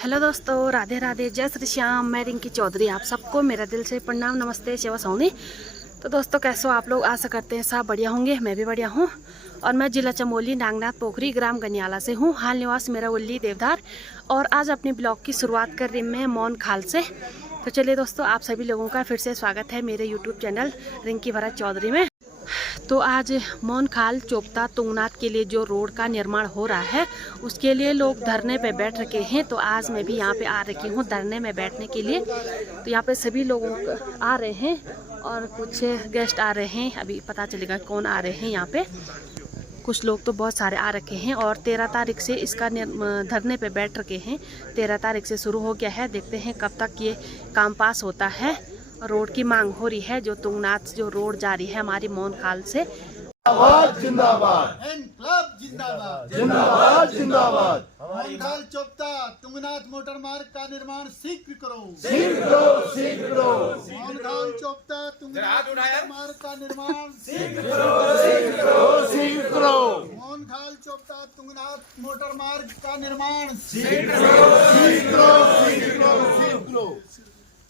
Hello दोस्तों, राधे राधे, जय श्री श्याम। मैं रिंकी चौधरी, आप सबको मेरा दिल से प्रणाम, नमस्ते, सेवा सौनी। तो दोस्तों, कैसे हो आप लोग? आशा करते हैं सब बढ़िया होंगे। मैं भी बढ़िया हूँ। और मैं जिला चमोली, नागनाथ पोखरी, ग्राम गनियाला से हूँ। हाल निवास मेरा उल्ली देवधार। और आज अपने ब्लॉग की शुरुआत कर रही मैं मौन खाल से। तो चलिए दोस्तों, आप सभी लोगों का फिर से स्वागत है मेरे यूट्यूब चैनल रिंकी भरत चौधरी में। तो आज मौन खाल चोपता तुंगनाथ के लिए जो रोड का निर्माण हो रहा है, उसके लिए लोग धरने पे बैठ रखे हैं। तो आज मैं भी यहाँ पे आ रखी हूँ धरने में बैठने के लिए। तो यहाँ पे सभी लोग आ रहे हैं और कुछ गेस्ट आ रहे हैं। अभी पता चलेगा कौन आ रहे हैं। यहाँ पे कुछ लोग तो बहुत सारे आ रखे हैं और 13 तारीख से इसका धरने पे बैठ रखे हैं। 13 तारीख से शुरू हो गया है। देखते हैं कब तक ये काम पास होता है। रोड की मांग हो रही है, जो तुंगनाथ जो रोड जा रही है हमारी मौन खाल से। जिंदाबाद जिंदाबाद इनकलाब जिंदाबाद जिंदाबाद जिंदाबाद। मौन खाल चोपता तुंगनाथ मोटर मार्ग का निर्माण शीघ्र करो। शीघ्र करो मौन खाल चोपता तुंगनाथ मोटर मार्ग का निर्माण शीघ्र करो। मौन खाल चोपता तुंगनाथ मोटर मार्ग का निर्माण शीघ्र करो।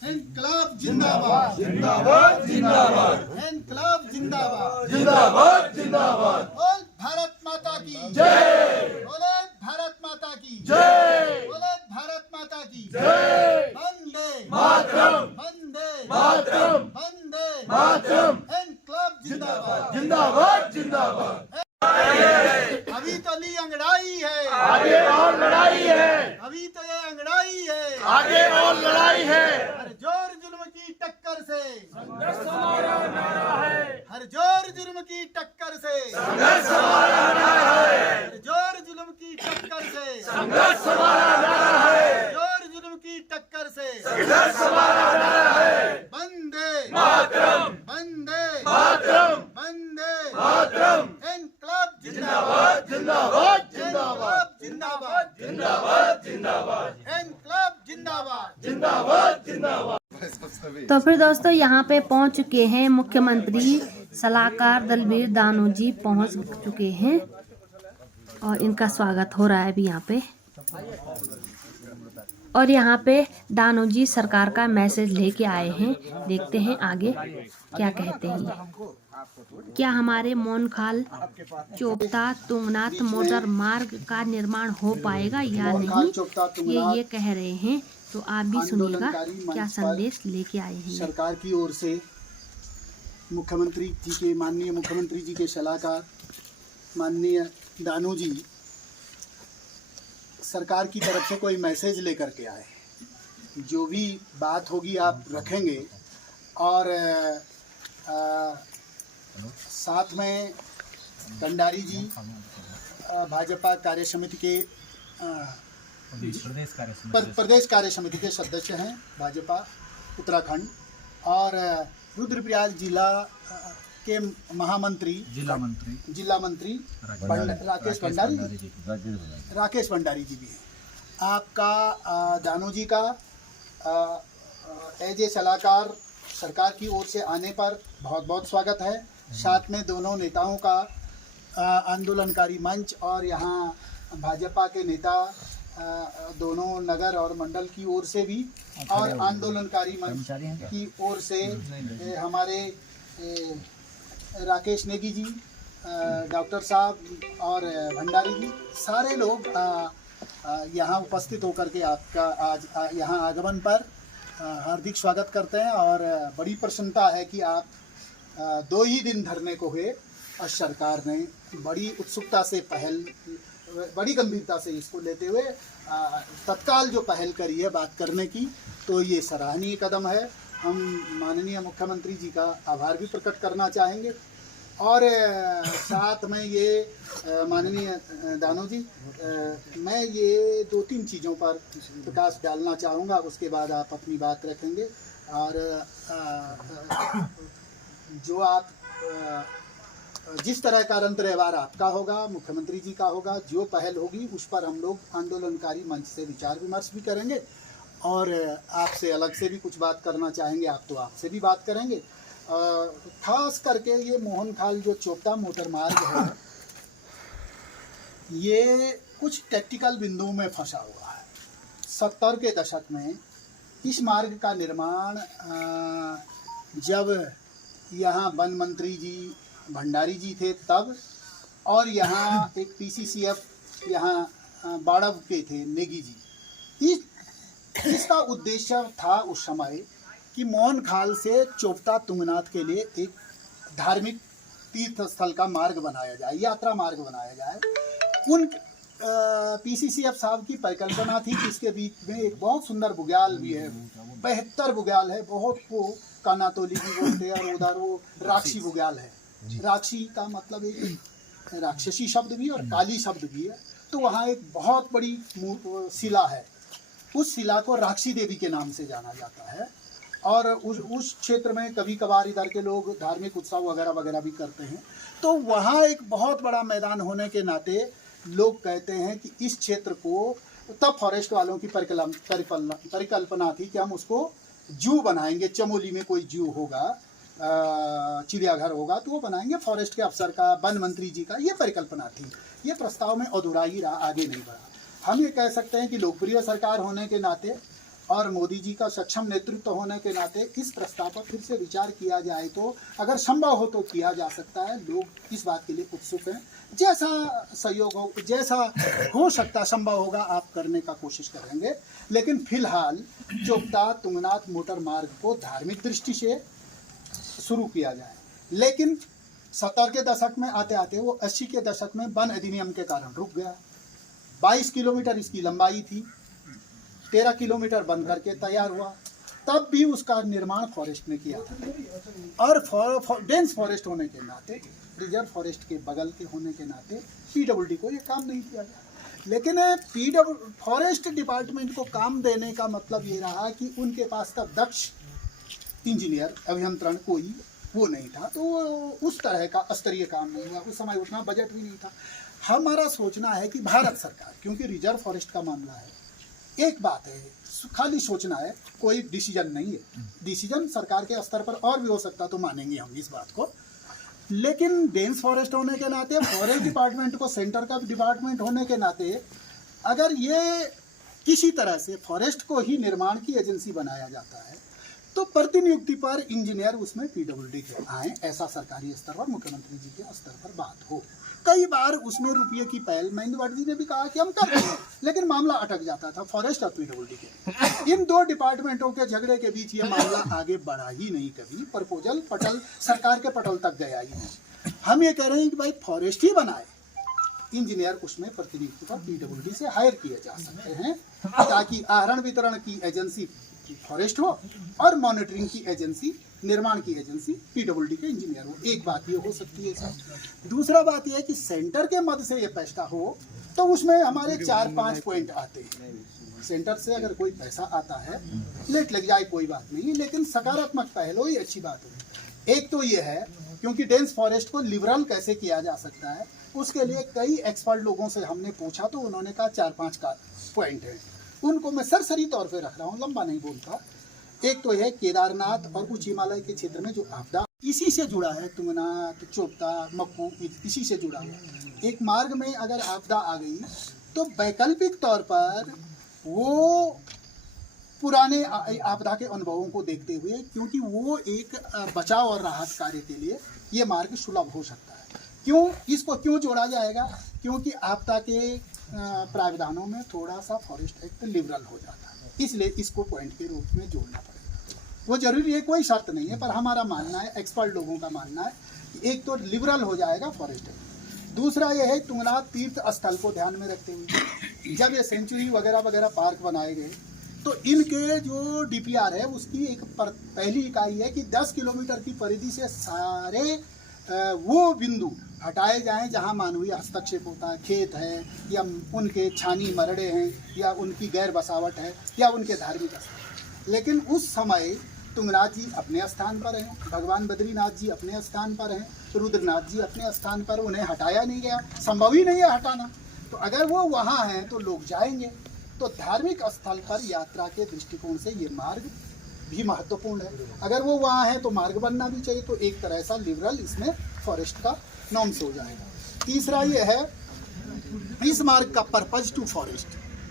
इनकलाब जिंदाबाद जिंदाबाद जिंदाबाद इनकलाब जिंदाबाद जिंदाबाद जिंदाबाद। बोल भारत माता की जय, बोले भारत माता की जय, बोले भारत माता की जय। वंदे मातरम, वंदे मातरम, वंदे मातरम। इनकलाब जिंदाबाद जिंदाबाद जिंदाबाद। अभी तो ली अंगड़ाई है, आगे और लड़ाई है, अभी तो ये अंगड़ाई है। आगे और लड़ाई है। हर जोर जुल्म की टक्कर से हर जोर जुल्म की टक्कर से संघर्ष हमारा नारा है, हर जोर जुल्म की टक्कर से संघर्ष हमारा नारा है, जोर जुल्म की टक्कर से संघर्ष हमारा नारा है। वंदे मातरम, वंदे मातरम, वंदे मातरम। इनकलाब जिंदाबाद जिंदाबाद जिंदाबाद जिंदाबाद जिंदाबाद जिंदाबाद इनकलाब जिंदाबाद जिंदाबाद जिंदाबाद। तो फिर दोस्तों, यहाँ पे पहुँच चुके हैं मुख्यमंत्री सलाहकार दलबीर दानू जी पहुँच चुके हैं और इनका स्वागत हो रहा है अभी यहाँ पे। और यहाँ पे दानू जी सरकार का मैसेज लेके आए हैं। देखते हैं आगे क्या कहते हैं। क्या हमारे मौन खाल चोपता तुंगनाथ मोटर मार्ग का निर्माण हो पाएगा या नहीं, ये कह रहे हैं। तो आप भी सुनिएगा क्या संदेश लेके आए हैं। सरकार की ओर से मुख्यमंत्री जी के माननीय मुख्यमंत्री जी के सलाहकार माननीय दानू जी सरकार की तरफ से कोई मैसेज लेकर के आए। जो भी बात होगी आप रखेंगे और साथ में भंडारी जी भाजपा कार्य समिति के प्रदेश कार्य समिति के सदस्य हैं भाजपा उत्तराखंड, और रुद्रप्रयाग जिला के महामंत्री जिला मंत्री राकेश भंडारी जी भी हैं। आपका दानू जी का एज ए सलाहकार सरकार की ओर से आने पर बहुत बहुत स्वागत है। साथ में दोनों नेताओं का आंदोलनकारी मंच और यहाँ भाजपा के नेता दोनों नगर और मंडल की ओर से भी और आंदोलनकारी मंच की ओर से हमारे राकेश नेगी जी, डॉक्टर साहब और भंडारी जी, सारे लोग यहाँ उपस्थित होकर के आपका आज यहाँ आगमन पर हार्दिक स्वागत करते हैं। और बड़ी प्रसन्नता है कि आप 2 ही दिन धरने को हुए और सरकार ने बड़ी उत्सुकता से बड़ी गंभीरता से इसको लेते हुए तत्काल जो पहल करी है बात करने की, तो ये सराहनीय कदम है। हम माननीय मुख्यमंत्री जी का आभार भी प्रकट करना चाहेंगे। और साथ में ये माननीय दानू जी, मैं ये 2-3 चीज़ों पर प्रकाश डालना चाहूँगा, उसके बाद आप अपनी बात रखेंगे। और जो आप जिस तरह का रंत व्यवहार आपका होगा, मुख्यमंत्री जी का होगा, जो पहल होगी उस पर हम लोग आंदोलनकारी मंच से विचार विमर्श भी करेंगे। और आपसे अलग से भी कुछ बात करना चाहेंगे आप, तो आपसे भी बात करेंगे। खास करके ये मोहन खाल जो चोपता मोटर मार्ग है, ये कुछ टेक्निकल बिंदुओं में फंसा हुआ है। 70 के दशक में इस मार्ग का निर्माण जब यहाँ वन मंत्री जी भंडारी जी थे तब, और यहाँ एक PCCF यहाँ बाड़व के थे नेगी जी। इसका उद्देश्य था उस समय कि मोहनखाल से चोपता तुंगनाथ के लिए एक धार्मिक तीर्थ स्थल का मार्ग बनाया जाए, यात्रा मार्ग बनाया जाए। उन PCCF साहब की परिकल्पना थी कि इसके बीच में एक बहुत सुंदर बुग्याल भी है, 72 बुग्याल है, बहुत वो कानातोली भी बोलते हैं, और उधर वो राक्षी बुग्याल है। राक्षी का मतलब एक राक्षसी शब्द भी और काली शब्द भी है। तो वहाँ एक बहुत बड़ी शिला है, उस शिला को राक्षी देवी के नाम से जाना जाता है। और उस क्षेत्र में कभी कभार इधर के लोग धार्मिक उत्सव वगैरह वगैरह भी करते हैं। तो वहाँ एक बहुत बड़ा मैदान होने के नाते लोग कहते हैं कि इस क्षेत्र को, तब फॉरेस्ट वालों की परिकल्पना थी कि हम उसको जू बनाएंगे, चमोली में कोई जू होगा, चिड़ियाघर होगा तो वो बनाएंगे, फॉरेस्ट के अफसर का, वन मंत्री जी का ये परिकल्पना थी। ये प्रस्ताव में अधूरा ही रहा, आगे नहीं बढ़ा। हम ये कह सकते हैं कि लोकप्रिय सरकार होने के नाते और मोदी जी का सक्षम नेतृत्व होने के नाते इस प्रस्ताव पर फिर से विचार किया जाए तो अगर संभव हो तो किया जा सकता है। लोग इस बात के लिए उत्सुक हैं। जैसा सहयोग हो, जैसा हो सकता संभव होगा, आप करने का कोशिश करेंगे। लेकिन फिलहाल चोपता तुंगनाथ मोटर मार्ग को धार्मिक दृष्टि से शुरू किया जाए। लेकिन 70 के दशक में आते आते वो 80 के दशक में वन अधिनियम के कारण रुक गया। 22 किलोमीटर इसकी लंबाई थी, 13 किलोमीटर बन करके तैयार हुआ। तब भी उसका निर्माण फॉरेस्ट ने किया था, और डेंस फॉरेस्ट होने के नाते, रिजर्व फॉरेस्ट के बगल के होने के नाते PWD को ये काम नहीं किया गया। लेकिन फॉरेस्ट डिपार्टमेंट को काम देने का मतलब ये रहा कि उनके पास तब दक्ष इंजीनियर, अभियंत्रण कोई वो नहीं था, तो उस तरह का स्तरीय काम नहीं हुआ। उस समय उतना बजट भी नहीं था। हमारा सोचना है कि भारत सरकार, क्योंकि रिजर्व फॉरेस्ट का मामला है, एक बात है, खाली सोचना है, कोई डिसीजन नहीं है। डिसीजन सरकार के स्तर पर और भी हो सकता, तो मानेंगे हम इस बात को। लेकिन डेंस फॉरेस्ट होने के नाते, फॉरेस्ट डिपार्टमेंट को सेंटर का डिपार्टमेंट होने के नाते, अगर ये किसी तरह से फॉरेस्ट को ही निर्माण की एजेंसी बनाया जाता है तो प्रतिनियुक्ति पर इंजीनियर उसमें PWD के आए, ऐसा सरकारी स्तर पर, मुख्यमंत्री जी के स्तर पर बात हो। कई बार उसमें रुपये की पहल महेंद्र जी ने भी कहा कि हम कर देंगे, लेकिन मामला अटक जाता था फॉरेस्ट और PWD के। इन दो डिपार्टमेंटों के झगड़े के बीच ये मामला आगे बढ़ा ही नहीं, कभी प्रपोजल पटल सरकार के पटल तक गया ही नहीं। हम ये कह रहे हैं कि भाई फॉरेस्ट ही बनाए, इंजीनियर उसमें प्रतिनियुक्ति पर PWD से हायर किए जा सकते हैं, ताकि आहरण वितरण की एजेंसी फॉरेस्ट हो और मॉनिटरिंग की एजेंसी, निर्माण की एजेंसी PWD के इंजीनियर हो। एक बात ये हो सकती है सर। दूसरा बात यह है कि सेंटर के मद से ये पैसा हो तो उसमें हमारे 4-5 पॉइंट आते हैं। सेंटर से अगर कोई पैसा आता है, लेट लग जाए कोई बात नहीं, लेकिन सकारात्मक पहल हो, ये अच्छी बात है। एक तो ये है क्योंकि डेंस फॉरेस्ट को लिबरल कैसे किया जा सकता है, उसके लिए कई एक्सपर्ट लोगों से हमने पूछा तो उन्होंने कहा 4-5 का पॉइंट है। उनको मैं सरसरी तौर पे रख रहा हूँ, लंबा नहीं बोलता। एक तो है केदारनाथ और उच्च हिमालय के क्षेत्र में जो आपदा इसी से जुड़ा है, तुंगनाथ, चोपता, मक्कू, इसी से जुड़ा हुआ। एक मार्ग में अगर आपदा आ गई तो वैकल्पिक तौर पर वो पुराने आपदा के अनुभवों को देखते हुए, क्योंकि वो एक बचाव और राहत कार्य के लिए ये मार्ग सुलभ हो सकता है। इसको क्यों जोड़ा जाएगा? क्योंकि आपदा के प्रावधानों में थोड़ा सा फॉरेस्ट एक्ट लिबरल हो जाता है, इसलिए इसको पॉइंट के रूप में जोड़ना पड़ेगा। वो जरूरी है, कोई शर्त नहीं है, पर हमारा मानना है, एक्सपर्ट लोगों का मानना है कि एक तो लिबरल हो जाएगा फॉरेस्ट एक्ट। दूसरा ये है तुंगनाथ तीर्थ स्थल को ध्यान में रखते हुए जब ये सेंचुरी वगैरह वगैरह पार्क बनाए गए तो इनके जो DPR है उसकी एक पहली इकाई है कि 10 किलोमीटर की परिधि से सारे वो बिंदु हटाए जाएं जहां मानवीय हस्तक्षेप होता है, खेत है या उनके छानी मरड़े हैं या उनकी गैर बसावट है या उनके धार्मिक स्थल। लेकिन उस समय तुंगनाथ जी अपने स्थान पर हैं, भगवान बद्रीनाथ जी अपने स्थान पर हैं, रुद्रनाथ जी अपने स्थान पर, उन्हें हटाया नहीं गया, संभव ही नहीं है हटाना। तो अगर वो वहाँ हैं तो लोग जाएंगे। तो धार्मिक स्थल पर यात्रा के दृष्टिकोण से ये मार्ग भी महत्वपूर्ण है। अगर वो वहाँ है तो मार्ग बनना भी चाहिए। तो एक तरह सा लिबरल इसमें फॉरेस्ट का नॉर्म्स हो जाएगा। तीसरा ये है इस मार्ग का पर्पज टू फॉरेस्ट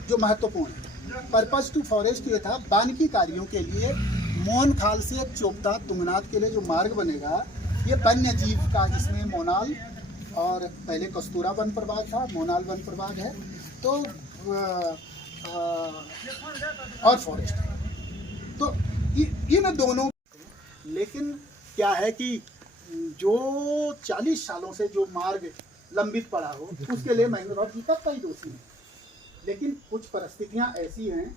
जो महत्वपूर्ण है। पर्पज टू फॉरेस्ट ये था, वानिकी कार्यों के लिए मोहन खाल से चोपता तुंगनाथ के लिए जो मार्ग बनेगा, ये वन्य जीव का, इसमें मोनाल और पहले कस्तूरा वन प्रभाग था, मोनाल वन प्रभाग है, तो और फॉरेस्ट है, तो इन दोनों। लेकिन क्या है कि जो 40 सालों से जो मार्ग लंबित पड़ा हो, उसके लिए महेंद्र राव जी का कई दोषी हैं, लेकिन कुछ परिस्थितियां ऐसी हैं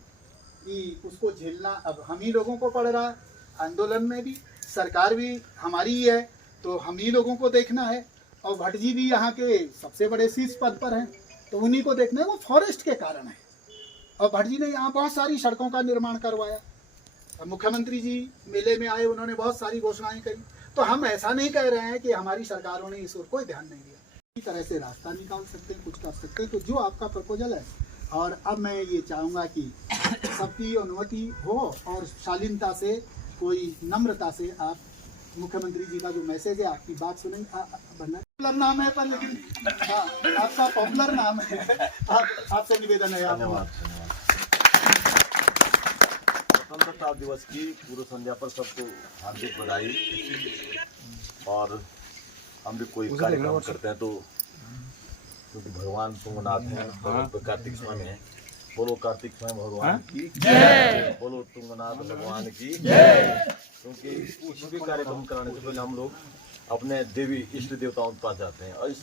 कि उसको झेलना अब हम ही लोगों को पड़ रहा है। आंदोलन में भी सरकार भी हमारी ही है, तो हम ही लोगों को देखना है, और भट्ट जी भी यहाँ के सबसे बड़े शीर्ष पद पर हैं, तो उन्हीं को देखना है। वो फॉरेस्ट के कारण है, और भट्ट जी ने यहाँ बहुत सारी सड़कों का निर्माण करवाया। मुख्यमंत्री जी मेले में आए, उन्होंने बहुत सारी घोषणाएं करी, तो हम ऐसा नहीं कह रहे हैं कि हमारी सरकारों ने इस ओर कोई ध्यान नहीं दिया। इसी तरह से रास्ता निकाल सकते हैं, कुछ कर सकते हैं, तो जो आपका प्रपोजल है। और अब मैं ये चाहूँगा कि सबकी अनुमति हो और शालीनता से, कोई नम्रता से आप मुख्यमंत्री जी का जो मैसेज है, आपकी बात सुनेंगे। पॉपुलर नाम है पर, लेकिन हाँ, आपका पॉपुलर नाम है, आपसे निवेदन है। धन्यवाद। स्वतंत्रता दिवस की पूर्व संध्या पर सबको हार्दिक बधाई। और हम भी कोई कार्यक्रम करते हैं तो क्योंकि भगवान तुंगनाथ हैं, भगवान कार्तिक स्वामी हैं, बोलो कार्तिक स्वामी भगवान की जय, बोलो तुंगनाथ भगवान की जय। क्योंकि कुछ भी कार्यक्रम कराने से पहले हम लोग अपने देवी इष्ट देवताओं के पास जाते हैं। और इस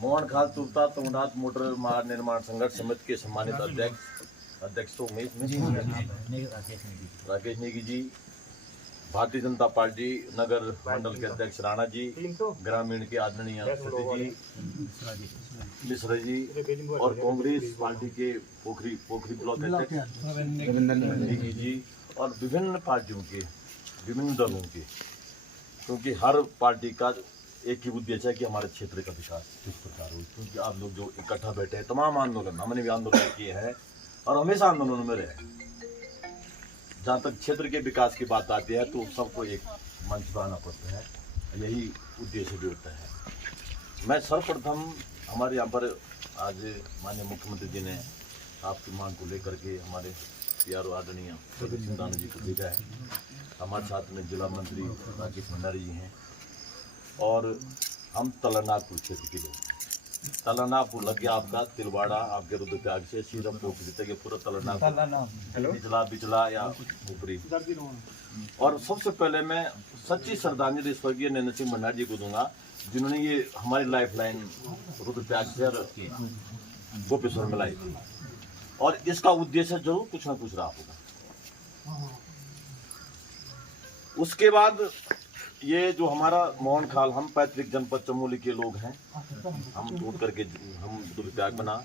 मोहन खाल तुरता तुंगनाथ मोटर मार्ग निर्माण संघर्ष समिति के सम्मानित अध्यक्ष तो राकेश नेगी जी, भारतीय जनता पार्टी नगर मंडल के अध्यक्ष राणा जी, ग्रामीण के आदरणीय सतीश जी मिश्रा जी, और कांग्रेस पार्टी के पोखरी ब्लॉक अध्यक्ष नेगी जी, और विभिन्न पार्टियों के, विभिन्न दलों के, क्योंकि हर पार्टी का एक ही उद्देश्य है कि हमारे क्षेत्र का विकास किस प्रकार हो। क्योंकि आप लोग जो इकट्ठा बैठे हैं, तमाम आंदोलन, हमने भी आंदोलन किए हैं और हमेशा आंदोलन में रहे। जहाँ तक क्षेत्र के विकास की बात आती है तो सबको एक मंच बनाना पड़ता है, यही उद्देश्य भी होता है। मैं सर्वप्रथम हमारे यहाँ पर आज माननीय मुख्यमंत्री जी ने आपकी मांग को लेकर के हमारे PRO आदरणीय सिंह जी को भेजा है। हमारे साथ में जिला मंत्री राकेश भंडारी जी हैं, और हम तलनागपुर क्षेत्र के लोग। तलनागपुर लग गया आपका तिलवाड़ा, आपके रुद्रप्रयाग से सीधा पोखरी तक पूरा तलनागपुर, बिचला या ऊपरी। और सबसे पहले मैं सच्ची श्रद्धांजलि स्वर्गीय नरेंद्र सिंह भंडारी जी को दूंगा, जिन्होंने ये हमारी लाइफ लाइन रुद्रप्रयाग से गोपेश्वर में लाई थी, और इसका उद्देश्य जरूर कुछ ना कुछ रहा होगा। उसके बाद ये जो हमारा मोहन खाल, हम पैतृक जनपद चमोली के लोग हैं, हम टूट करके हम रुद्रप्रयाग बना,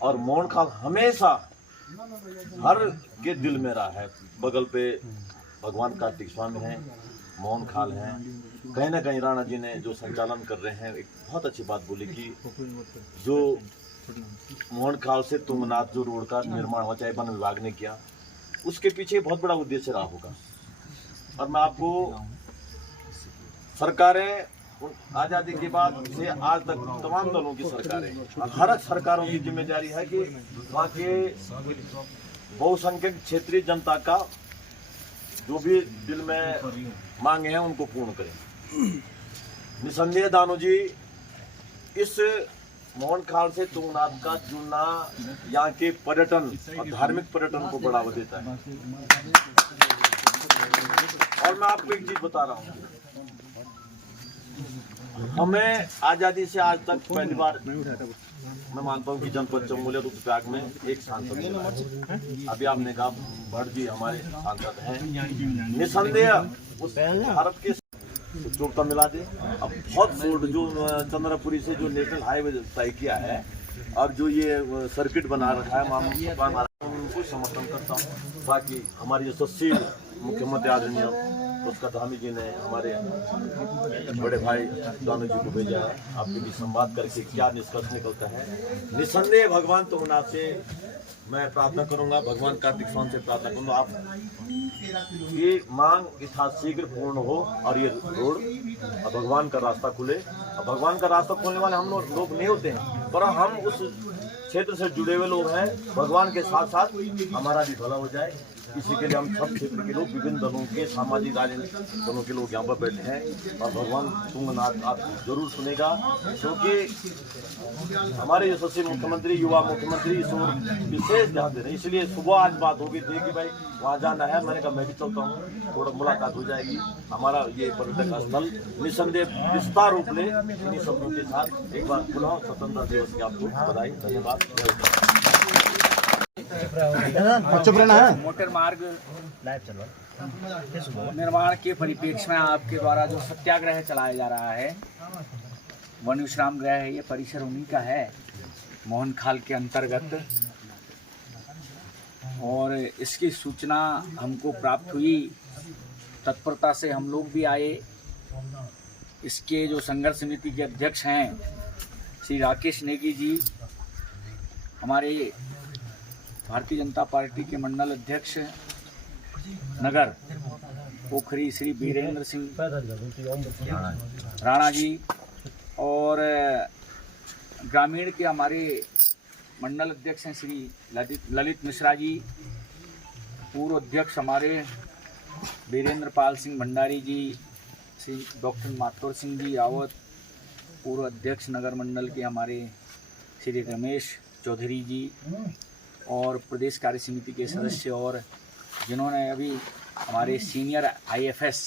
और मोहन खाल हमेशा हर के दिल में रहा है। बगल पे भगवान कार्तिक स्वामी हैं, मोहन खाल हैं, कहीं ना कहीं राणा जी ने जो संचालन कर रहे हैं, एक बहुत अच्छी बात बोली कि जो मोहन खाल से तुंगनाथ जो रोड का निर्माण हुआ, चाहे वन विभाग ने किया, उसके पीछे बहुत बड़ा उद्देश्य रहा होगा। और मैं आपको, सरकारें आज़ादी के बाद से आज तक तमाम दलों की सरकारें, हर सरकारों की जिम्मेदारी है कि वहाँ के बहुसंख्यक क्षेत्रीय जनता का जो भी दिल में मांगे हैं उनको पूर्ण करें। निसंदेह दानू जी, इस मोहन खाल से तुंगनाथ का जुड़ना यहाँ के पर्यटन और धार्मिक पर्यटन को बढ़ावा देता है। और मैं आपको एक चीज बता रहा हूँ, हमें आजादी से आज तक पहली बार मैं मानता हूँ कि जनपद चमोली रुद्रप्रयाग में एक सांसद मिला है। अभी आपने कहा भट्ट जी हमारे सांसद हैं, निसंदेह उस भारत के जोड़ता मिला दे। अब बहुत फोर्ट जो चंद्रपुरी से जो नेशनल हाईवे तय किया है और जो ये सर्किट बना रखा है, उनको समर्थन करता हूँ। बाकी हमारी यशस्वी मुख्यमंत्री आदरणीय उसका धामी जी ने हमारे बड़े भाई दानू जी को भेजा है, आपके बीच संवाद करके क्या निष्कर्ष निकलता है। निसंदेह भगवान तुंगनाथ से मैं प्रार्थना करूंगा, भगवान कार्तिक स्वामी से प्रार्थना करूंगा, आप ये मांग यथाशीघ्र पूर्ण हो और ये रोड भगवान का रास्ता खुले। भगवान का रास्ता खोलने वाले हम लोग नहीं होते हैं, पर हम उस क्षेत्र से जुड़े हुए लोग हैं। भगवान के साथ साथ हमारा भी भला हो जाए, इसी के लिए हम सब क्षेत्र के लोग, विभिन्न दलों के, सामाजिक राजनीतिक दलों के लोग यहाँ पर बैठे हैं। और भगवान तुंगनाथ आपको जरूर सुनेगा, क्योंकि हमारे यशस्वी मुख्यमंत्री, युवा मुख्यमंत्री इस ओर विशेष ध्यान दे रहे हैं। इसलिए सुबह आज बात हो गई थी कि भाई वहाँ जाना है, मैंने कहा मैं भी चलता हूँ, थोड़ा मुलाकात हो जाएगी। हमारा ये पर्यटक स्थल निसंदेह विस्तार रूप ले। इन्हीं शब्दों के साथ एक बार पुनः स्वतंत्रता दिवस की आपको बधाई, धन्यवाद। मोटर मार्ग निर्माण के परिप्रेक्ष्य में आपके द्वारा जो सत्याग्रह चलाया जा रहा है, वन विश्राम गृह है, ये परिसर उन्हीं का है, मोहन खाल के अंतर्गत। और इसकी सूचना हमको प्राप्त हुई, तत्परता से हम लोग भी आए। इसके जो संघर्ष समिति के अध्यक्ष हैं श्री राकेश नेगी जी, हमारे भारतीय जनता पार्टी के मंडल अध्यक्ष नगर पोखरी श्री वीरेंद्र सिंह राणा जी, और ग्रामीण के हमारे मंडल अध्यक्ष हैं श्री ललित मिश्रा जी, पूर्व अध्यक्ष हमारे वीरेंद्र पाल सिंह भंडारी जी, श्री डॉक्टर माथुर सिंह जी रावत, पूर्व अध्यक्ष नगर मंडल के हमारे श्री रमेश चौधरी जी, और प्रदेश कार्य समिति के सदस्य, और जिन्होंने अभी हमारे सीनियर IFS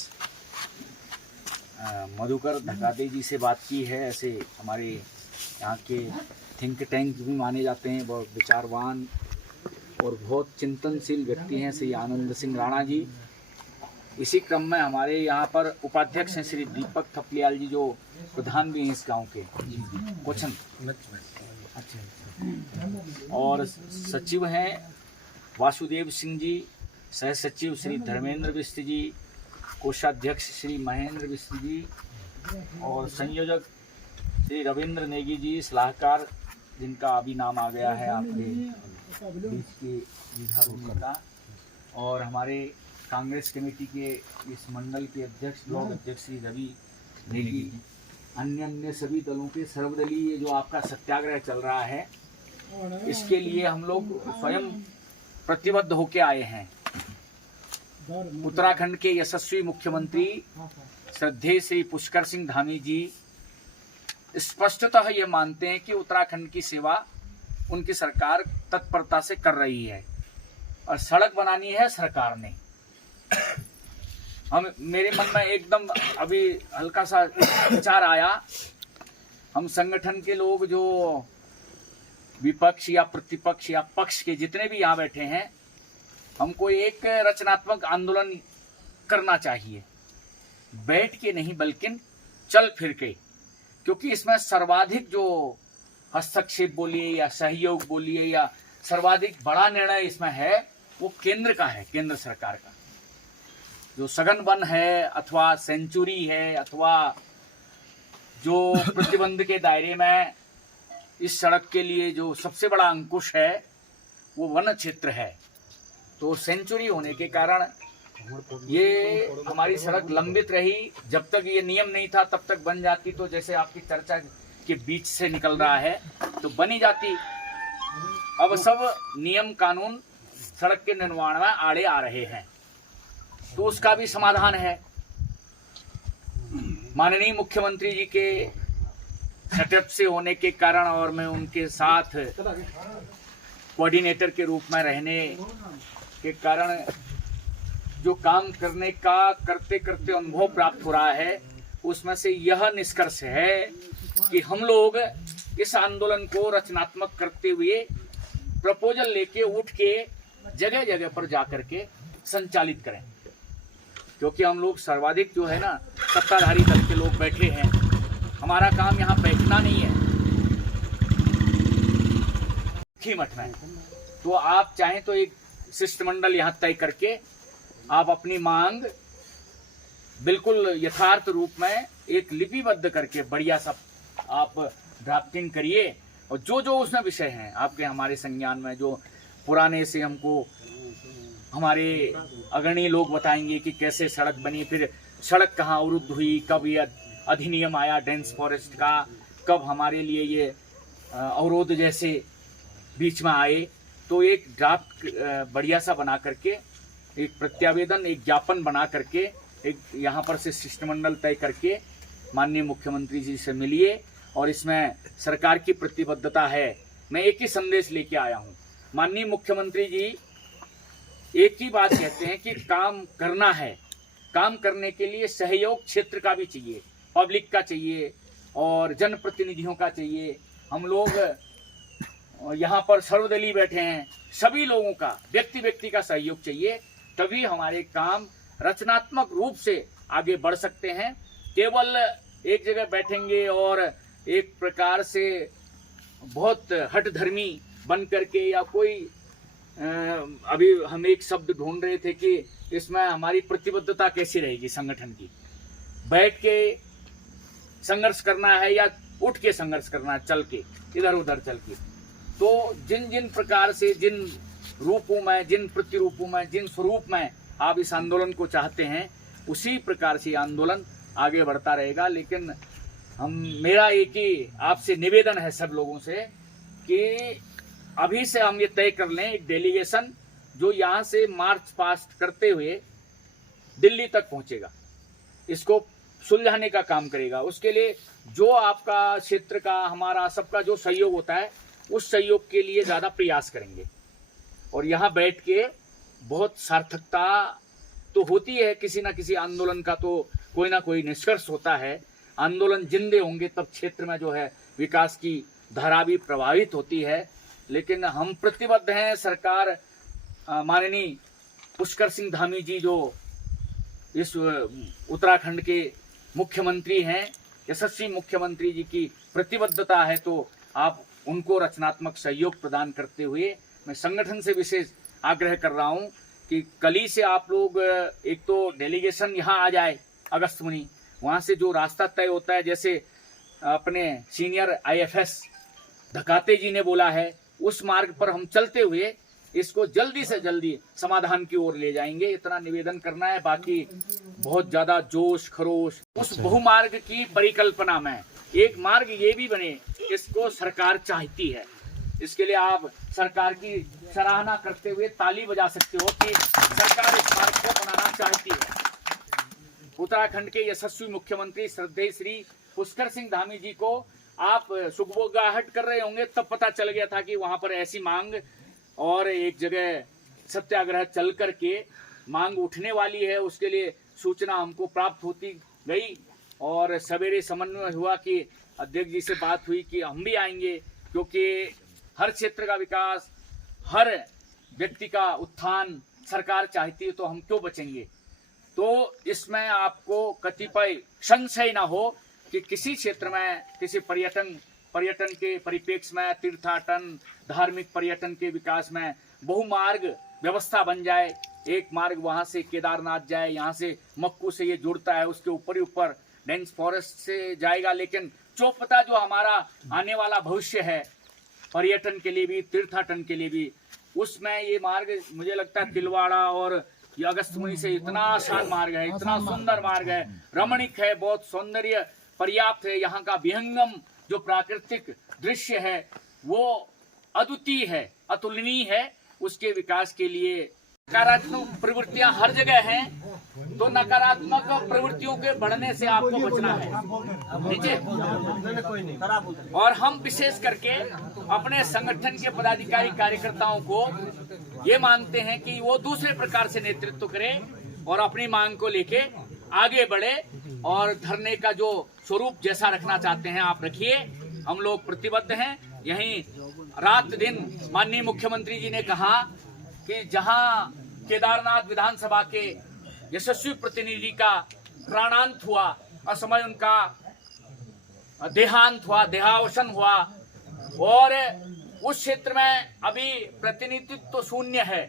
मधुकर धकाते जी से बात की है। ऐसे हमारे यहाँ के थिंक टैंक भी माने जाते हैं, बहुत विचारवान और बहुत चिंतनशील व्यक्ति हैं श्री आनंद सिंह राणा जी। इसी क्रम में हमारे यहाँ पर उपाध्यक्ष हैं श्री दीपक थपलियाल जी, जो प्रधान भी हैं इस गांव के क्वेश्चन, अच्छा, और सचिव हैं वासुदेव सिंह जी, सह सचिव श्री धर्मेंद्र बिष्ट जी, कोषाध्यक्ष श्री महेंद्र बिष्ट जी, और संयोजक श्री रविंद्र नेगी जी, सलाहकार जिनका अभी नाम आ गया है आपके बीच के विधायक का, और हमारे कांग्रेस कमेटी के इस मंडल के अध्यक्ष, ब्लॉक अध्यक्ष श्री रवि नेगी, अन्य सभी दलों के सर्वदलीय जो आपका सत्याग्रह चल रहा है, इसके लिए हम लोग स्वयं प्रतिबद्ध होके आए हैं। उत्तराखंड के यशस्वी मुख्यमंत्री श्रद्धेय श्री पुष्कर सिंह धामी जी स्पष्टतः ये मानते हैं कि उत्तराखंड की सेवा उनकी सरकार तत्परता से कर रही है, और सड़क बनानी है सरकार ने। हम मेरे मन में एकदम अभी हल्का सा विचार आया, हम संगठन के लोग जो विपक्ष या प्रतिपक्ष या पक्ष के जितने भी यहाँ बैठे हैं, हमको एक रचनात्मक आंदोलन करना चाहिए, बैठ के नहीं बल्कि चल फिर के, क्योंकि इसमें सर्वाधिक जो हस्तक्षेप बोलिए या सहयोग बोलिए या सर्वाधिक बड़ा निर्णय इसमें है वो केंद्र का है, केंद्र सरकार का। जो सघन वन है अथवा सेंचुरी है अथवा जो प्रतिबंध के दायरे में इस सड़क के लिए जो सबसे बड़ा अंकुश है वो वन क्षेत्र है। तो सेंचुरी होने के कारण ये हमारी सड़क लंबित रही। जब तक ये नियम नहीं था तब तक बन जाती, तो जैसे आपकी चर्चा के बीच से निकल रहा है तो बनी जाती। अब सब नियम कानून सड़क के निर्माण में आड़े आ रहे हैं, तो उसका भी समाधान है। माननीय मुख्यमंत्री जी के सेटअप से होने के कारण और मैं उनके साथ कोऑर्डिनेटर के रूप में रहने के कारण जो काम करने का करते करते अनुभव प्राप्त हो रहा है, उसमें से यह निष्कर्ष है कि हम लोग इस आंदोलन को रचनात्मक करते हुए प्रपोजल लेके उठ के जगह जगह पर जाकर के संचालित करें, क्योंकि हम लोग सर्वाधिक जो है ना सत्ताधारी दल के लोग बैठे हैं। हमारा काम यहाँ बैठना नहीं है मठ में। तो आप चाहें तो एक शिष्टमंडल यहाँ तय करके आप अपनी मांग बिल्कुल यथार्थ रूप में एक लिपिबद्ध करके बढ़िया सा आप ड्राफ्टिंग करिए, और जो जो उसमें विषय हैं आपके हमारे संज्ञान में, जो पुराने से हमको हमारे अग्रणी लोग बताएंगे कि कैसे सड़क बनी, फिर सड़क कहाँ अवरुद्ध हुई, कब ये अधिनियम आया डेंस फॉरेस्ट का, कब हमारे लिए ये अवरोध जैसे बीच में आए, तो एक ड्राफ्ट बढ़िया सा बना करके, एक प्रत्यावेदन, एक ज्ञापन बना करके, एक यहाँ पर से शिष्टमंडल तय करके माननीय मुख्यमंत्री जी से मिलिए, और इसमें सरकार की प्रतिबद्धता है। मैं एक ही संदेश लेके आया हूँ। माननीय मुख्यमंत्री जी एक ही बात कहते हैं कि काम करना है, काम करने के लिए सहयोग क्षेत्र का भी चाहिए, पब्लिक का चाहिए और जनप्रतिनिधियों का चाहिए। हम लोग यहाँ पर सर्वदलीय बैठे हैं, सभी लोगों का व्यक्ति व्यक्ति का सहयोग चाहिए, तभी हमारे काम रचनात्मक रूप से आगे बढ़ सकते हैं। केवल एक जगह बैठेंगे और एक प्रकार से बहुत हठधर्मी बन करके, या कोई अभी हम एक शब्द ढूंढ रहे थे कि इसमें हमारी प्रतिबद्धता कैसी रहेगी संगठन की, बैठ के संघर्ष करना है या उठ के संघर्ष करना है, चल के इधर उधर चल के। तो जिन जिन प्रकार से, जिन रूपों में, जिन प्रतिरूपों में, जिन स्वरूप में आप इस आंदोलन को चाहते हैं, उसी प्रकार से आंदोलन आगे बढ़ता रहेगा। लेकिन मेरा एक ही आपसे निवेदन है सब लोगों से कि अभी से हम ये तय कर लें, एक डेलीगेशन जो यहाँ से मार्च पास्ट करते हुए दिल्ली तक पहुँचेगा, इसको सुलझाने का काम करेगा। उसके लिए जो आपका क्षेत्र का, हमारा सबका जो सहयोग होता है, उस सहयोग के लिए ज़्यादा प्रयास करेंगे। और यहाँ बैठ के बहुत सार्थकता तो होती है, किसी ना किसी आंदोलन का तो कोई ना कोई निष्कर्ष होता है। आंदोलन जिंदे होंगे तब क्षेत्र में जो है विकास की धारा भी प्रभावित होती है। लेकिन हम प्रतिबद्ध हैं। सरकार माननीय पुष्कर सिंह धामी जी जो इस उत्तराखंड के मुख्यमंत्री हैं, यशस्वी मुख्यमंत्री जी की प्रतिबद्धता है, तो आप उनको रचनात्मक सहयोग प्रदान करते हुए मैं संगठन से विशेष आग्रह कर रहा हूं कि कल ही से आप लोग एक तो डेलीगेशन यहाँ आ जाए अगस्त में, वहाँ से जो रास्ता तय होता है, जैसे अपने सीनियर IFS धकाते जी ने बोला है, उस मार्ग पर हम चलते हुए इसको जल्दी से जल्दी समाधान की ओर ले जाएंगे। इतना निवेदन करना है। बाकी बहुत ज्यादा जोश खरोश उस बहुमार्ग की परिकल्पना में एक मार्ग ये भी बने, इसको सरकार चाहती है। इसके लिए आप सरकार की सराहना करते हुए ताली बजा सकते हो कि सरकार इस मार्ग को बनाना चाहती है। उत्तराखंड के यशस्वी मुख्यमंत्री श्रद्धेय श्री पुष्कर सिंह धामी जी को आप सुगबुगाहट कर रहे होंगे, तब पता चल गया था कि वहां पर ऐसी मांग और एक जगह सत्याग्रह चल करके मांग उठने वाली है। उसके लिए सूचना हमको प्राप्त होती गई और सवेरे समन्वय हुआ कि अध्यक्ष जी से बात हुई कि हम भी आएंगे, क्योंकि हर क्षेत्र का विकास, हर व्यक्ति का उत्थान सरकार चाहती है, तो हम क्यों बचेंगे। तो इसमें आपको कतिपय संशय ना हो कि किसी क्षेत्र में किसी पर्यटन के परिप्रेक्ष्य में, तीर्थाटन, धार्मिक पर्यटन के विकास में बहुमार्ग व्यवस्था बन जाए। एक मार्ग वहां से केदारनाथ जाए, यहाँ से मक्कू से ये जुड़ता है, उसके ऊपर ही ऊपर डेंस फॉरेस्ट से जाएगा। लेकिन चौपता जो हमारा आने वाला भविष्य है पर्यटन के लिए भी, तीर्थाटन के लिए भी, उसमें ये मार्ग मुझे लगता है तिलवाड़ा और ये अगस्तमुनि से इतना आसान मार्ग है, इतना सुंदर मार्ग है, रमणीक है, बहुत सौंदर्य पर्याप्त है। यहाँ का विहंगम जो प्राकृतिक दृश्य है वो अद्वितीय है, अतुलनीय है। उसके विकास के लिए नकारात्मक प्रवृत्तियां हर जगह हैं, तो नकारात्मक प्रवृत्तियों के बढ़ने से आपको बचना है, ठीक है। और हम विशेष करके अपने संगठन के पदाधिकारी कार्यकर्ताओं को ये मानते हैं कि वो दूसरे प्रकार से नेतृत्व करें और अपनी मांग को लेके आगे बढ़े, और धरने का जो स्वरूप जैसा रखना चाहते हैं आप रखिए। हम लोग प्रतिबद्ध हैं। यहीं रात दिन माननीय मुख्यमंत्री जी ने कहा कि जहां केदारनाथ विधानसभा के यशस्वी प्रतिनिधि का प्राणांत हुआ, असमय उनका देहांत हुआ, देहावसान हुआ, और उस क्षेत्र में अभी प्रतिनिधित्व तो शून्य है,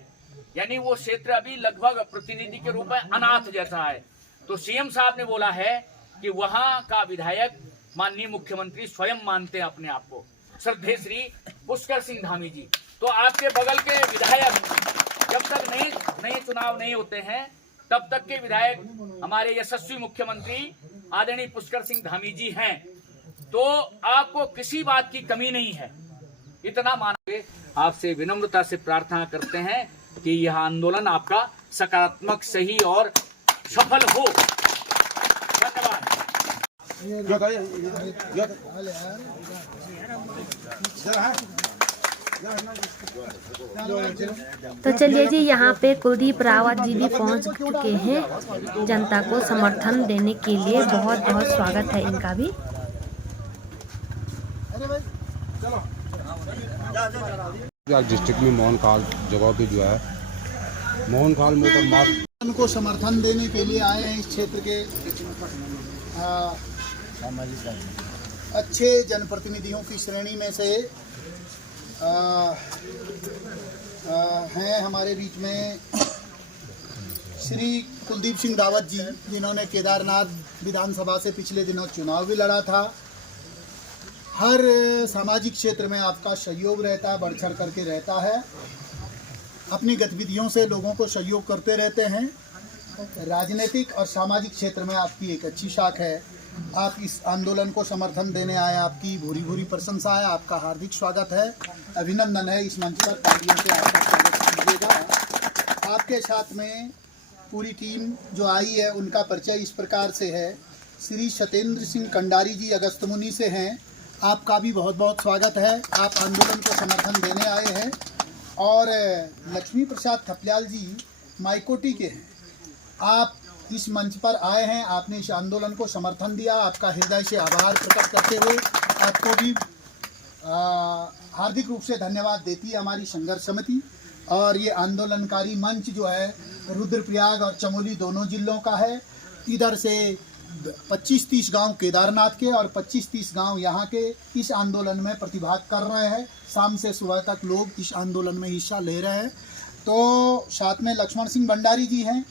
यानी वो क्षेत्र अभी लगभग प्रतिनिधि के रूप में अनाथ जैसा है। तो सीएम साहब ने बोला है कि वहां का विधायक माननीय मुख्यमंत्री स्वयं मानते हैं अपने आप को, श्रद्धेय श्री पुष्कर सिंह धामी जी। तो आपके बगल के विधायक जब तक नए चुनाव नहीं होते हैं, तब तक के विधायक हमारे यशस्वी मुख्यमंत्री आदरणीय पुष्कर सिंह धामी जी हैं। तो आपको किसी बात की कमी नहीं है, इतना मानोगे। आपसे विनम्रता से प्रार्थना करते हैं कि यह आंदोलन आपका सकारात्मक, सही और सफल हो। धन्यवाद। तो चलिए जी, यहाँ पे कुलदीप रावत जी भी पहुँच चुके हैं जनता को समर्थन देने के लिए। बहुत बहुत स्वागत है इनका भी। आज डिस्ट्रिक्ट में मोहन खाल जगह पे जो है मोहन खाल मोटर मार्ग को समर्थन देने के लिए आए हैं। इस क्षेत्र के अच्छे जनप्रतिनिधियों की श्रेणी में से हैं हमारे बीच में श्री कुलदीप सिंह रावत जी, जिन्होंने केदारनाथ विधानसभा से पिछले दिनों चुनाव भी लड़ा था। हर सामाजिक क्षेत्र में आपका सहयोग रहता है, बढ़ चढ़ करके रहता है, अपनी गतिविधियों से लोगों को सहयोग करते रहते हैं। राजनीतिक और सामाजिक क्षेत्र में आपकी एक अच्छी शाख है। आप इस आंदोलन को समर्थन देने आए, आपकी भूरी भूरी प्रशंसा है, आपका हार्दिक स्वागत है, अभिनंदन है। इस मंच पर तालियों से आपका स्वागत कीजिएगा। आपके साथ में पूरी टीम जो आई है उनका परिचय इस प्रकार से है। श्री सत्येंद्र सिंह कंडारी जी अगस्त्यमुनि से हैं, आपका भी बहुत बहुत स्वागत है। आप आंदोलन को समर्थन देने आए हैं। और लक्ष्मी प्रसाद थपलियाल जी माइकोटी के हैं, आप इस मंच पर आए हैं, आपने इस आंदोलन को समर्थन दिया। आपका हृदय से आभार प्रकट करते हुए आपको भी हार्दिक रूप से धन्यवाद देती है हमारी संघर्ष समिति। और ये आंदोलनकारी मंच जो है रुद्रप्रयाग और चमोली दोनों जिलों का है। इधर से 25-30 गांव केदारनाथ के और 25-30 गांव यहाँ के इस आंदोलन में प्रतिभाग कर रहे हैं। शाम से सुबह तक लोग इस आंदोलन में हिस्सा ले रहे हैं। तो साथ में लक्ष्मण सिंह भंडारी जी हैं,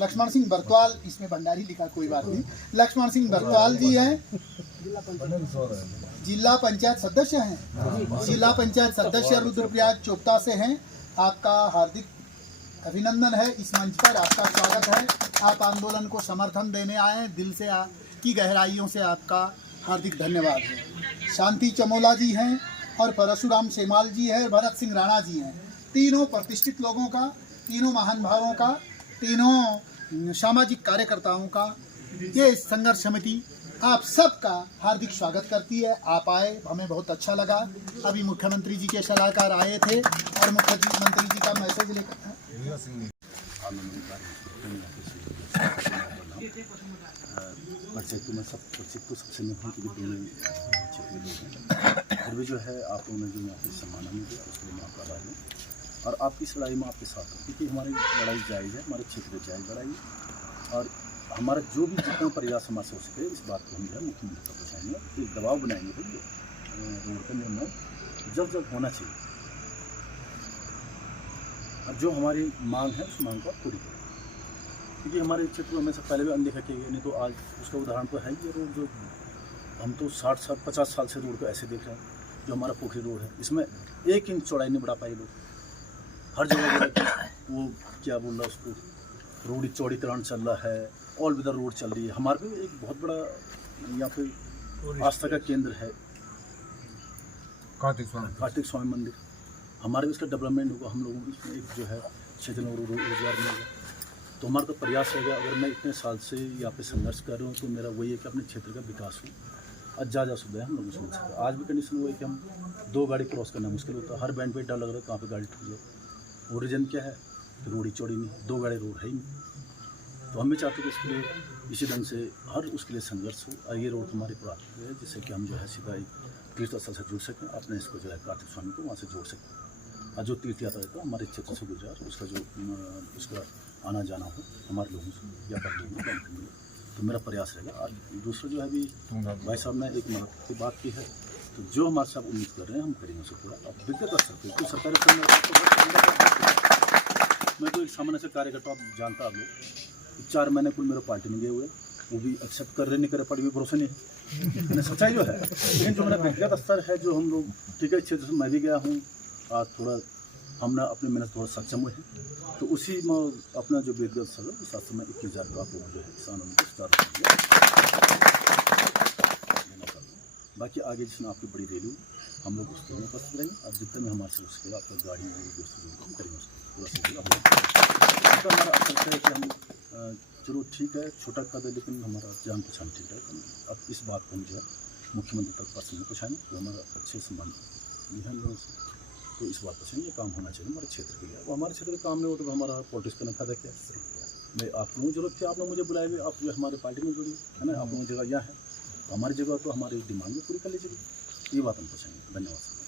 लक्ष्मण सिंह बरतवाल, इसमें भंडारी लिखा कोई बात नहीं, लक्ष्मण सिंह बरतवाल जी हैं, जिला पंचायत सदस्य हैं, जिला पंचायत सदस्य रुद्रप्रयाग चोपता से हैं। आपका हार्दिक अभिनंदन है, इस मंच पर आपका स्वागत है। आप आंदोलन को समर्थन देने आए हैं, दिल से की गहराइयों से आपका हार्दिक धन्यवाद है। शांति चमोला जी हैं और परशुराम सेमाल जी हैं, भरत सिंह राणा जी हैं। तीनों प्रतिष्ठित लोगों का, तीनों महान भावों का, तीनों सामाजिक कार्यकर्ताओं का ये संघर्ष समिति आप सबका हार्दिक स्वागत करती है। आप आए, हमें बहुत अच्छा लगा। अभी मुख्यमंत्री जी के सलाहकार आए थे और मुख्यमंत्री जी का मैसेज लेकर परिचय तो मैं परिचय तो सबसे नहीं हूँ, क्योंकि दोनों क्षेत्र में लोग हैं। फिर भी जो है आप लोगों ने जो यहाँ पे सम्मान हमें दिया उसके लिए मैं आपका आभारी हूँ। और आपकी इस लड़ाई में आपके साथ हूँ, क्योंकि हमारी लड़ाई जायज़ है, हमारे क्षेत्र में जायज़ लड़ाई है। और हमारा जो भी जितना प्रयास हमारे से हो सके इस बात को हम जो है मुख्यमंत्री तक पहुँचाएंगे, एक दबाव बनाएंगे भाई रोड का निर्माण जब जब होना चाहिए। और जो हमारी मांग है उस मांग को पूरी करें, क्योंकि हमारे क्षेत्र में हमेशा पहले भी अनदेखा किया गया। नहीं तो आज उसका उदाहरण तो है ये रोड, जो हम तो 60-50 साल से रोड को ऐसे देख रहे हैं। जो हमारा पोखरी रोड है, इसमें 1 इंच चौड़ाई नहीं बढ़ा पाए लोग। हर जगह वो क्या बोल रहा है उसको, रोड चौड़ीकरण चल रहा है, ऑल वेदर रोड चल रही है। हमारे भी एक बहुत बड़ा यहाँ पे आस्था का केंद्र है कार्तिक स्वामी मंदिर। हमारे भी इसका डेवलपमेंट होगा, हम लोगों को इसमें एक जो है क्षेत्र में रोजगार मिलेगा। तो हमारा तो प्रयास रहेगा। अगर मैं इतने साल से यहाँ पे संघर्ष कर रहा हूँ तो मेरा वही है कि अपने क्षेत्र का विकास हो। आज जा सुविधा हम लोगों समझ सकते हैं। आज भी कंडीशन वो है कि हम 2 गाड़ी क्रॉस करना मुश्किल होता है। हर बैंड पे डर लग रहा है कहाँ पे गाड़ी ठुक जाए। और रीजन क्या है कि रोड ही चौड़ी नहीं, 2 गाड़ी रोड है ही नहीं। तो हम भी चाहते हैं कि इसके लिए इसी ढंग से हर उसके लिए संघर्ष हो। और ये रोड हमारी प्राथमिकता है, जिससे कि हम जो है सीधा एक तीर्थ स्थल से जुड़ सकें, अपने इसको जो है कार्तिक स्वामी को वहाँ से जोड़ सकें। और जो तीर्थ यात्रा रहता है हमारे क्षेत्र से गुजरा, उसका जो उसका आना जाना हो हमारे लोगों से या पर लोगों को benefit मिले, तो मेरा प्रयास रहेगा। और दूसरा जो है अभी भाई साहब ने एक महत्व की बात की है, तो जो हमारे साथ उम्मीद कर रहे हैं हम करेंगे उसे पूरा। अब व्यक्तिगत स्तर पर तो सरकारी मैं तो एक सामान्य से कार्यकर्ता, आप जानता आप लोग 4 महीने कुल मेरे पार्टी में गए हुए, वो भी एक्सेप्ट कर रहे नहीं करे पार्टी भी भरोसा नहीं है। मैंने सच्चाई जो है, लेकिन जो मेरा व्यक्तिगत स्तर है, जो हम लोग ठीक है क्षेत्र से मैं भी गया हूँ, आज थोड़ा हमने अपनी मेहनत थोड़ा सक्षम हुए हैं, तो उसी में अपना जो व्यक्तिगत स्तर है उस समय 21,000 का आप लोग जो है किसानों को स्टार्ट बाकी आगे जिसमें आपकी बड़ी रैली हम लोग उस तरह उपस्थित रहेंगे और जितने में हमारे से उसके आपका गाड़ी हम करेंगे उसको पूरा हमारा अच्छा है कि हम चलो ठीक है छोटा कद है लेकिन हमारा जान पहचान ठीक है। अब इस बात को हम जो है मुख्यमंत्री तक पर्सनली पहुँचाएंगे तो हमारा अच्छे संबंध भी है लोगों से, तो इस बात पर ये काम होना चाहिए हमारे क्षेत्र के लिए। वो हमारे क्षेत्र का काम नहीं हो तो हमारा पॉलिटिक्स करने फायदा क्या है। मैं आप लोगों की जरूरत थी, आप लोग मुझे बुलाए हुए, आप जो हमारे पार्टी में जुड़ी है ना, आप लोगों की जगह यहाँ है तो हमारी जगह तो हमारी डिमांड भी पूरी कर लीजिएगा, ये बात हम पूछेंगे। धन्यवाद।